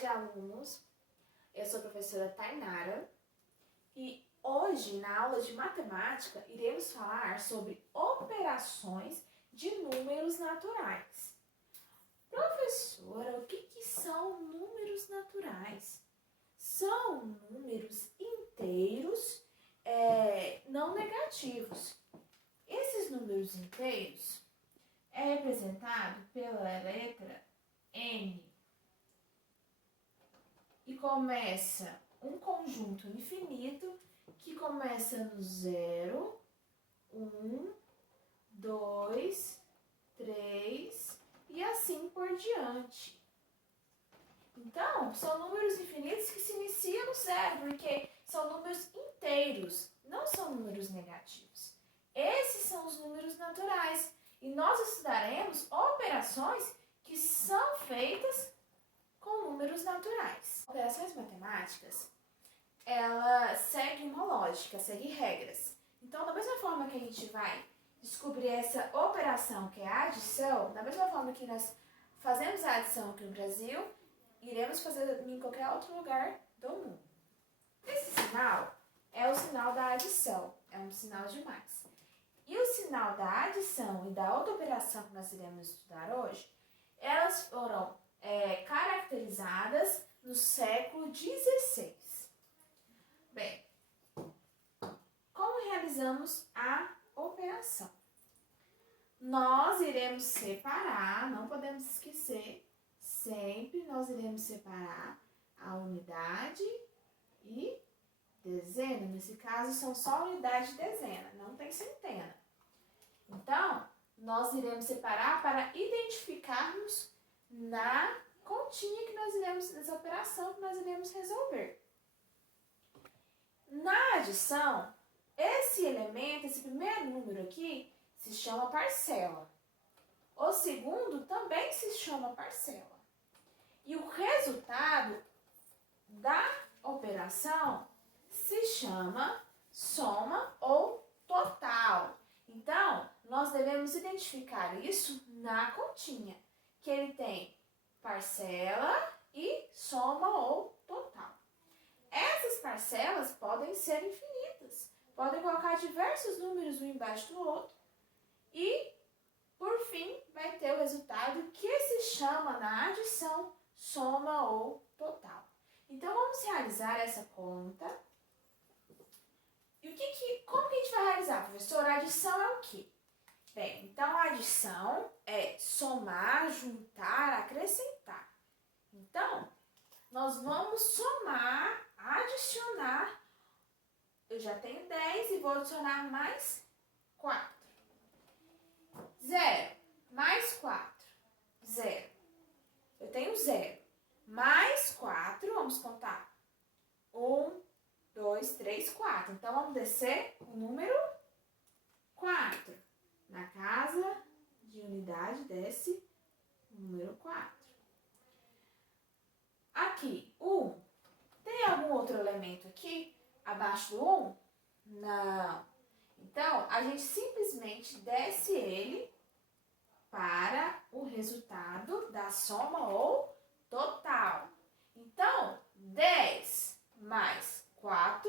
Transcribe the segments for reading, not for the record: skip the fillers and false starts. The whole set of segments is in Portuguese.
tarde, alunos. Eu sou a professora Tainara e hoje, na aula de matemática, iremos falar sobre operações de números naturais. Professora, o que são números naturais? São números inteiros não negativos. Esses números inteiros é representado pela letra N. E começa um conjunto infinito que começa no 0, 1, 2, 3 e assim por diante. Então, são números infinitos que se iniciam no 0, porque são números inteiros, não são números negativos. Esses são os números naturais. E nós estudaremos operações que são feitas com números naturais. Operações matemáticas, ela segue uma lógica, segue regras. Então, da mesma forma que a gente vai descobrir essa operação que é a adição, da mesma forma que nós fazemos a adição aqui no Brasil, iremos fazer em qualquer outro lugar do mundo. Esse sinal é o sinal da adição, é um sinal de mais. E o sinal da adição e da outra operação que nós iremos estudar hoje, elas foram caracterizadas no século XVI. Bem, como realizamos a operação? Nós iremos separar, não podemos esquecer, sempre nós iremos separar a unidade e dezena. Nesse caso, são só unidade e dezena, não tem centena. Então, nós iremos separar para identificarmos na continha que nós iremos, nessa operação que nós iremos resolver. Na adição, esse elemento, esse primeiro número aqui, se chama parcela. O segundo também se chama parcela. E o resultado da operação se chama soma ou total. Então, nós devemos identificar isso na continha, que ele tem parcela e soma ou total. Essas parcelas podem ser infinitas, podem colocar diversos números um embaixo do outro e, por fim, vai ter o resultado que se chama na adição soma ou total. Então, vamos realizar essa conta. E como que a gente vai realizar, professora? A adição é o quê? Bem, então a adição é somar, juntar, acrescentar. Então, nós vamos somar, adicionar. Eu já tenho 10 e vou adicionar mais 4. 0 mais 4, 0. Eu tenho 0. Mais 4, vamos contar. 1, 2, 3, 4. Então, vamos descer o número 4. Na casa de unidade, desce o número 4. Aqui, 1. Tem algum outro elemento aqui abaixo do 1? Não. Então, a gente simplesmente desce ele para o resultado da soma ou total. Então, 10 mais 4,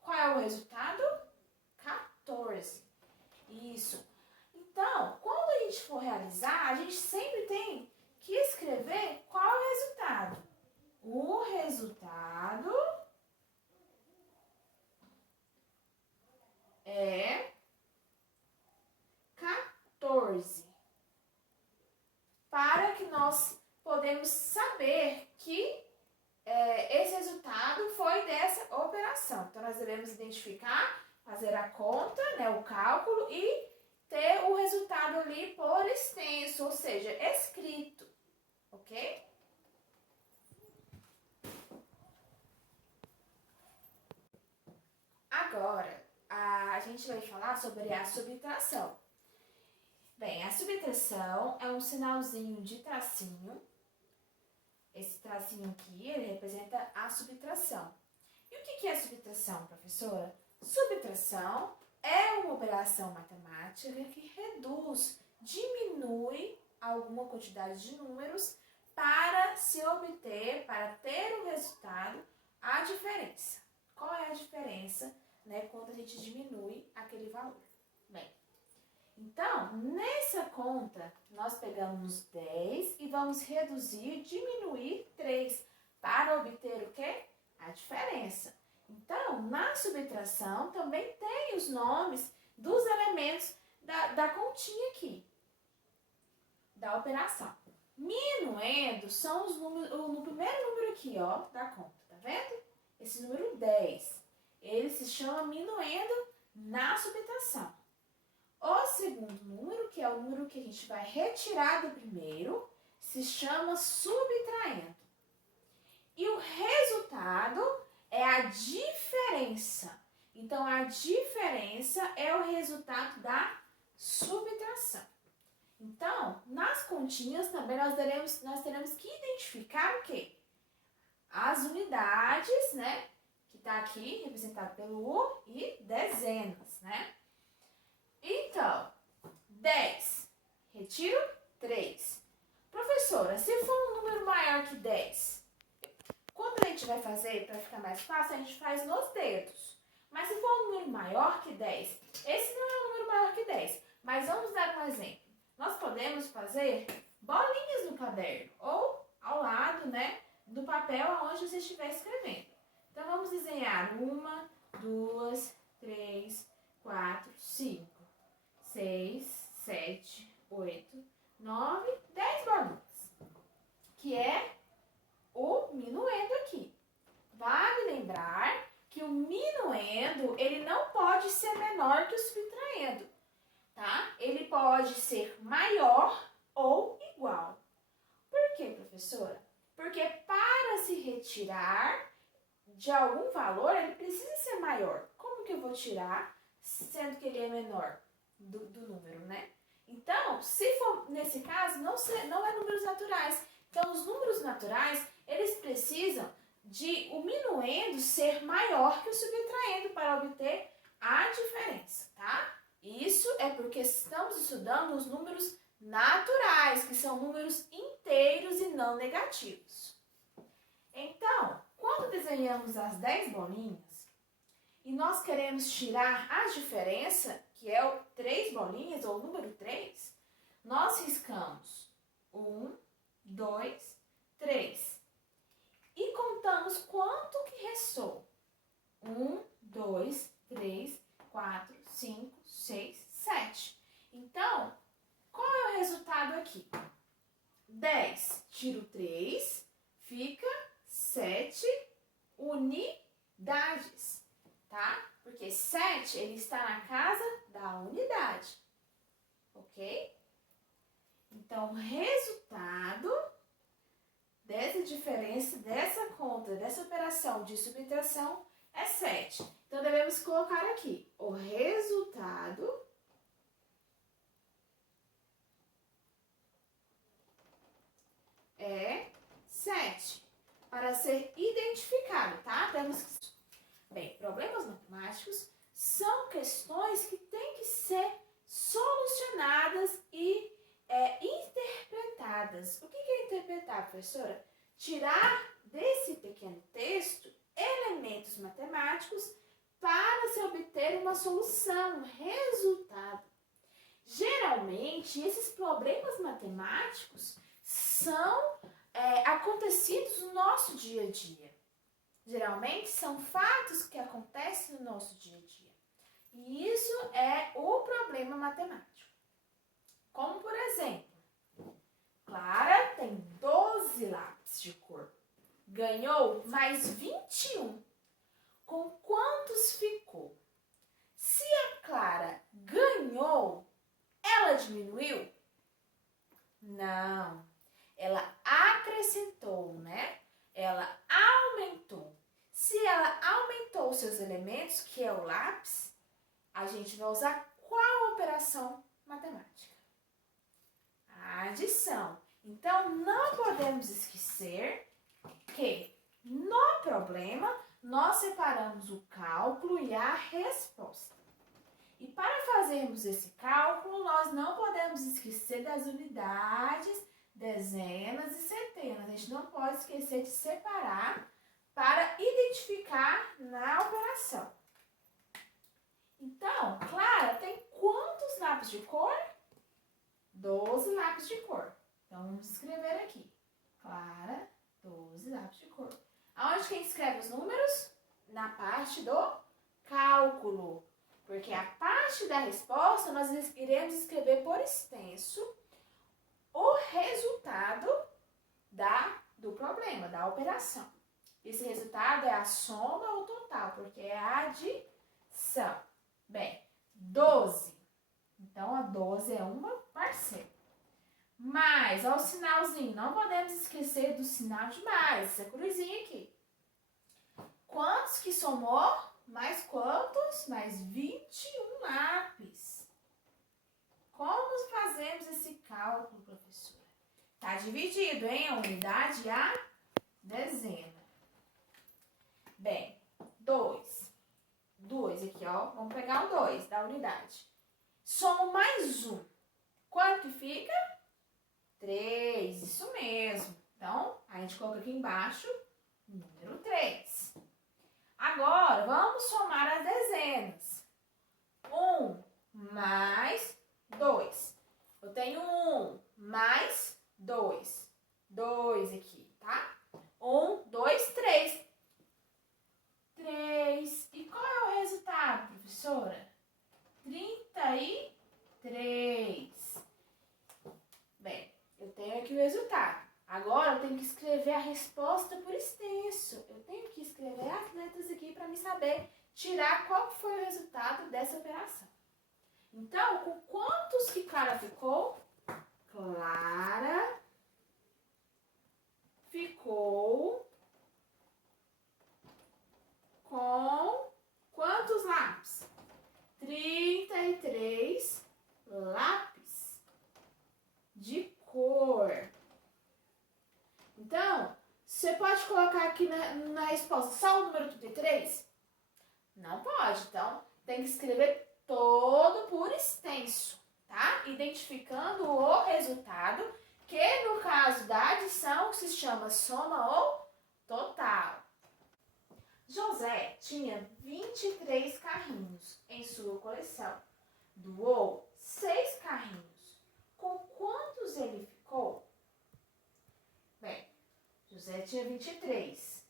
qual é o resultado? 14. Isso. Então, quando a gente for realizar, a gente sempre tem que escrever qual é o resultado. O resultado é 14. Para que nós podemos saber que esse resultado foi dessa operação. Então, nós devemos identificar, fazer a conta, o cálculo e ter o resultado ali por extenso, ou seja, escrito, ok? Agora, a gente vai falar sobre a subtração. Bem, a subtração é um sinalzinho de tracinho. Esse tracinho aqui, ele representa a subtração. E o que é subtração, professora? Subtração é uma operação matemática que reduz, diminui alguma quantidade de números para se obter, para ter o resultado, a diferença. Qual é a diferença, né, quando a gente diminui aquele valor? Bem, então, nessa conta, nós pegamos 10 e vamos reduzir, diminuir 3 para obter o quê? A diferença. Então, na subtração também tem os nomes dos elementos da continha aqui, da operação. Minuendo são os números, no primeiro número aqui, ó, da conta, tá vendo? Esse número 10, ele se chama minuendo na subtração. O segundo número, que é o número que a gente vai retirar do primeiro, se chama subtraindo. E o resultado é a diferença. Então, a diferença é o resultado da subtração. Então, nas continhas também nós teremos que identificar o quê? As unidades, né? Que está aqui representado pelo U e dezenas, né? Então, 10, retiro 3. Professora, se for um número maior que 10, quando a gente vai fazer, para ficar mais fácil, a gente faz nos dedos. Mas se for um número maior que 10, esse não é um número maior que 10, mas vamos dar um exemplo. Nós podemos fazer bolinhas no caderno ou ao lado, né, do papel onde você estiver escrevendo. Então, vamos desenhar 1, 2, 3, 4, 5. 6, 7, 8, 9, 10 bolinhas, que é o minuendo aqui. Vale lembrar que o minuendo, ele não pode ser menor que o subtraendo, tá? Ele pode ser maior ou igual. Por quê, professora? Porque para se retirar de algum valor, ele precisa ser maior. Como que eu vou tirar, sendo que ele é menor do número, né? Então, se for nesse caso, não é números naturais. Então, os números naturais, eles precisam de o minuendo ser maior que o subtraendo para obter a diferença, tá? Isso é porque estamos estudando os números naturais, que são números inteiros e não negativos. Então, quando desenhamos as 10 bolinhas e nós queremos tirar a diferença, que é o 3 bolinhas, ou o número 3, nós riscamos 1, 2, 3. E contamos quanto que restou. 1, 2, 3, 4, 5, 6, 7. Então, qual é o resultado aqui? 10, tiro 3, fica 7 unidades, tá? Porque 7, ele está na casa da unidade, ok? Então, o resultado dessa diferença, dessa conta, dessa operação de subtração é 7. Então, devemos colocar aqui o resultado é 7. Para ser identificado, tá? Temos que... Bem, problemas matemáticos são questões que têm que ser solucionadas e interpretadas. O que é interpretar, professora? Tirar desse pequeno texto elementos matemáticos para se obter uma solução, um resultado. Geralmente, esses problemas matemáticos são acontecidos no nosso dia a dia. Geralmente, são fatos que acontecem no nosso dia a dia. E isso é o problema matemático. Como, por exemplo, Clara tem 12 lápis de cor. Ganhou mais 21. Com quantos ficou? Se a Clara ganhou, ela diminuiu? Não. Ela acrescentou, né? Ela aumentou. Se ela aumentou seus elementos, que é o lápis, a gente vai usar qual operação matemática? A adição. Então, não podemos esquecer que no problema nós separamos o cálculo e a resposta. E para fazermos esse cálculo, nós não podemos esquecer das unidades dezenas e centenas. A gente não pode esquecer de separar para identificar na operação. Então, Clara tem quantos lápis de cor? 12 lápis de cor. Então, vamos escrever aqui. Clara, 12 lápis de cor. Aonde que a gente escreve os números? Na parte do cálculo. Porque a parte da resposta, nós iremos escrever por extenso o resultado do problema, da operação. Esse resultado é a soma ou total, porque é a adição. Bem, 12. Então, a 12 é uma parcela. Mais, olha o sinalzinho. Não podemos esquecer do sinal de mais. Essa cruzinha aqui. Quantos que somou? Mais quantos? Mais 21 lápis. Como fazemos esse cálculo, professora? Está dividido, hein? A unidade e a dezena. Bem, 2. 2 aqui, ó. Vamos pegar o 2 da unidade. Somo mais 1. Quanto que fica? 3. Isso mesmo. Então, a gente coloca aqui embaixo o número 3. Agora, vamos somar as dezenas. 1 mais 2. Eu tenho 1 mais 2. 2 aqui, tá? 1, 2, 3. 3. E qual é o resultado, professora? 33. Bem, eu tenho aqui o resultado. Agora eu tenho que escrever a resposta por extenso. Eu tenho que escrever as letras aqui para me saber tirar qual foi o resultado dessa operação. Então, com quantos que Clara ficou? Clara ficou com quantos lápis? 33 lápis de cor. Então, você pode colocar aqui na resposta só o número 33? Não pode, então tem que escrever todo por extenso, tá? Identificando o resultado, que no caso da adição se chama soma ou total. José tinha 23 carrinhos em sua coleção. Doou 6 carrinhos. Com quantos ele ficou? Bem, José tinha 23.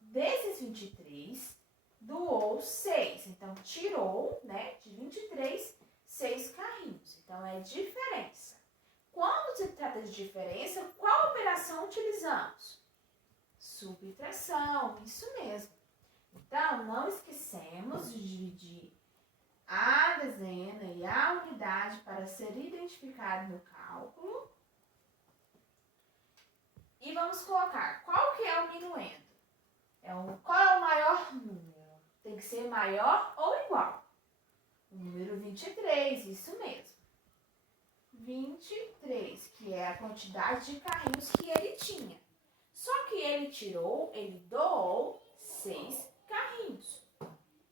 Desses 23, doou 6. Então, tirou, né, de 23, 6 carrinhos. Então, é diferença. Quando se trata de diferença, qual operação utilizamos? Subtração, isso mesmo. Então, não esquecemos de dividir a dezena e a unidade para ser identificado no cálculo. E vamos colocar qual que é o minuendo. Qual é o maior número? Tem que ser maior ou igual. O número 23, isso mesmo. 23, que é a quantidade de carrinhos que ele tinha. Só que ele doou 6 carrinhos.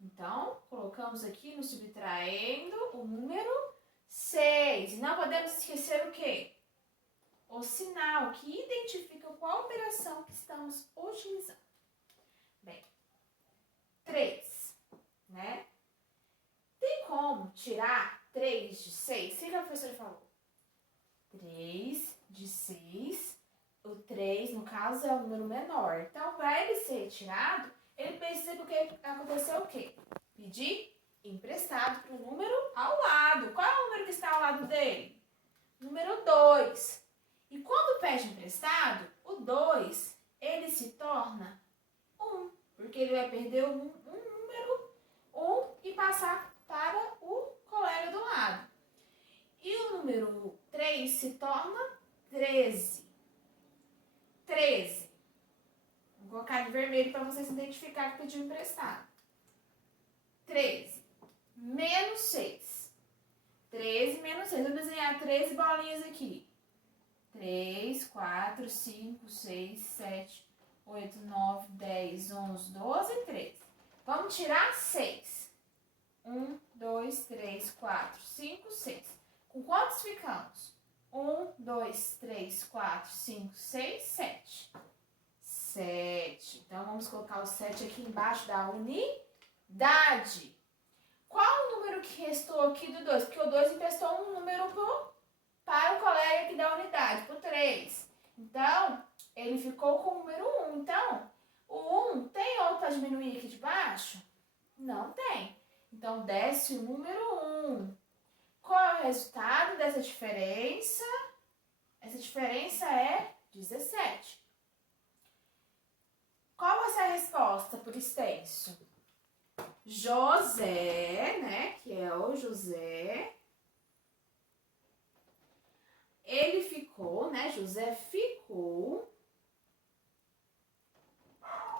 Então, colocamos aqui no subtraindo o número 6. E não podemos esquecer o quê? O sinal que identifica qual operação que estamos utilizando. Bem, 3, né? Tem como tirar 3 de 6? O que a professora falou? 3 de 6, o 3, no caso, é o número menor. Então, para ele ser tirado, ele precisa porque aconteceu o quê? Pedir emprestado para o número ao lado. Qual é o número que está ao lado dele? Número 2. E quando pede emprestado, o 2, ele se torna 1. Porque ele vai perder um número 1 e passar para o colega do lado. E o número 3 se torna 13. 13. Vou colocar de vermelho para vocês identificarem que pediu emprestado. 13 menos 6. 13 menos 6. Vou desenhar 13 bolinhas aqui. 3, 4, 5, 6, 7, 8, 9, 10, 11, 12, 13. Vamos tirar 6. 1, 2, 3, 4, 5, 6. Com quantos ficamos? 1, 2, 3, 4, 5, 6, 7. 7. Então, vamos colocar o 7 aqui embaixo da unidade. Qual o número que restou aqui do 2? Porque o 2 emprestou um número para o colega aqui da unidade, para o 3. Então, ele ficou com o número 1. Então, o 1 tem outro para diminuir aqui de baixo? Não tem. Então, desce o número 1. Qual é o resultado dessa diferença? Essa diferença é 17. Qual vai ser a resposta por extenso? José, né, que é o José, ele ficou, né, José ficou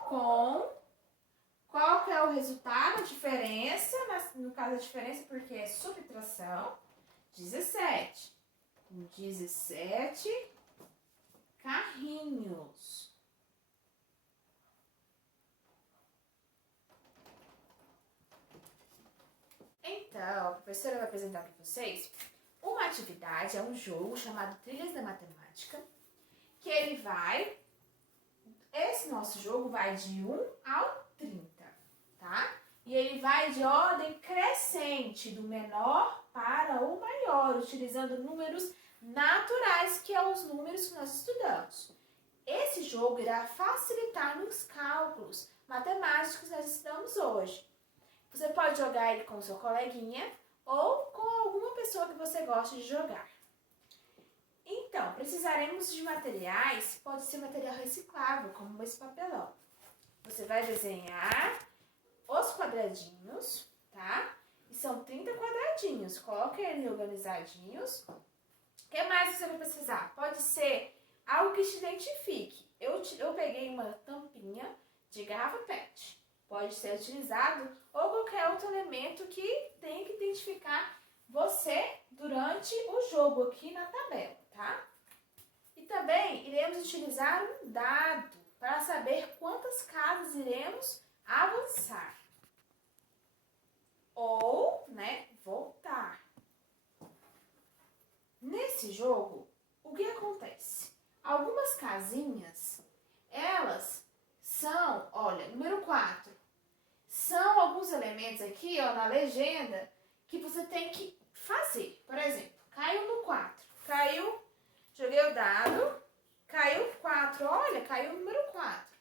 com, qual que é o resultado, a diferença, no caso a diferença porque é subtração, 17. 17 carrinhos. Então, a professora vai apresentar para vocês uma atividade, é um jogo chamado Trilhas da Matemática, que esse nosso jogo vai de 1 ao 30, tá? E ele vai de ordem crescente, do menor para o maior, utilizando números naturais, que são os números que nós estudamos. Esse jogo irá facilitar nos cálculos matemáticos que nós estudamos hoje. Você pode jogar ele com o seu coleguinha ou com alguma pessoa que você gosta de jogar. Então, precisaremos de materiais, pode ser material reciclável, como esse papelão. Você vai desenhar os quadradinhos, tá? E são 30 quadradinhos. Coloque eles organizadinhos. O que mais você vai precisar? Pode ser algo que te identifique. Eu peguei uma tampinha de garrafa PET. Pode ser utilizado ou qualquer outro elemento que tenha que identificar você durante o jogo aqui na tabela, tá? E também iremos utilizar um dado para saber quantas casas iremos avançar. Ou, né, voltar. Nesse jogo, o que acontece? Algumas casinhas, elas são, olha, número 4. São alguns elementos aqui, ó, na legenda, que você tem que fazer. Por exemplo, caiu no 4. Caiu, joguei o dado, caiu 4. Olha, caiu o número 4.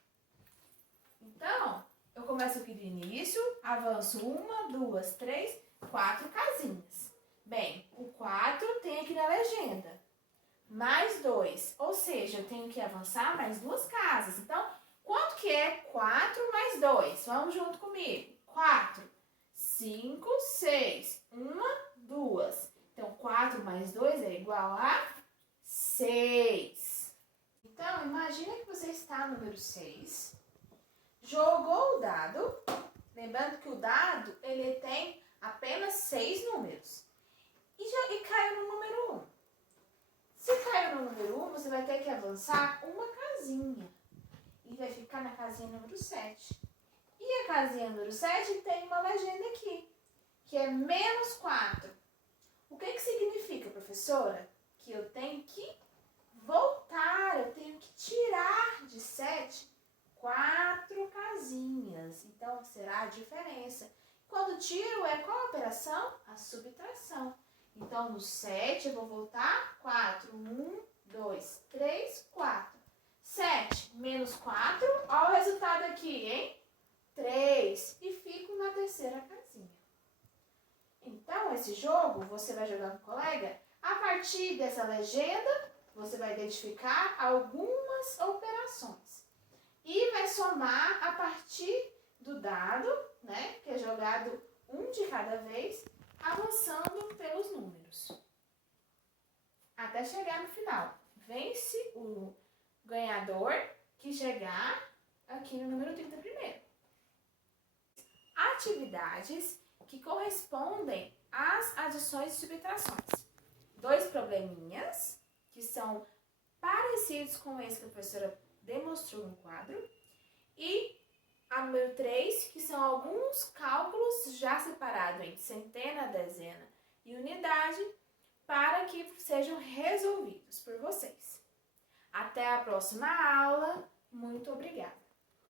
Então, eu começo aqui do início, avanço 1, 2, 3, 4 casinhas. Bem, o 4 tem aqui na legenda. Mais 2, ou seja, eu tenho que avançar mais 2 casas. Então, quanto que é 4 mais 2? Vamos junto comigo. 4, 5, 6, 1, 2. Então, 4 mais 2 é igual a 6. Então, imagina que você está no número 6, jogou o dado, lembrando que o dado ele tem apenas 6 números, e caiu no número 1. Se caiu no número 1, você vai ter que avançar uma casinha. E vai ficar na casinha número 7. E a casinha número 7 tem uma legenda aqui, que é menos 4. O que significa, professora? Que eu tenho que voltar, eu tenho que tirar de 7 4 casinhas. Então, será a diferença. Quando tiro, é qual a operação? A subtração. Então, no 7 eu vou voltar 4. 1, 2, 3, 4. 7 menos 4, olha o resultado aqui, hein? 3. E fico na terceira casinha. Então, esse jogo, você vai jogar com o colega, a partir dessa legenda, você vai identificar algumas operações. E vai somar a partir do dado, né? Que é jogado um de cada vez, avançando pelos números. Até chegar no final. Vence o ganhador que chegar aqui no número 30 primeiro. Atividades que correspondem às adições e subtrações. 2 probleminhas que são parecidos com esse que a professora demonstrou no quadro. E a número 3, que são alguns cálculos já separados em centena, dezena e unidade, para que sejam resolvidos por vocês. Até a próxima aula. Muito obrigada!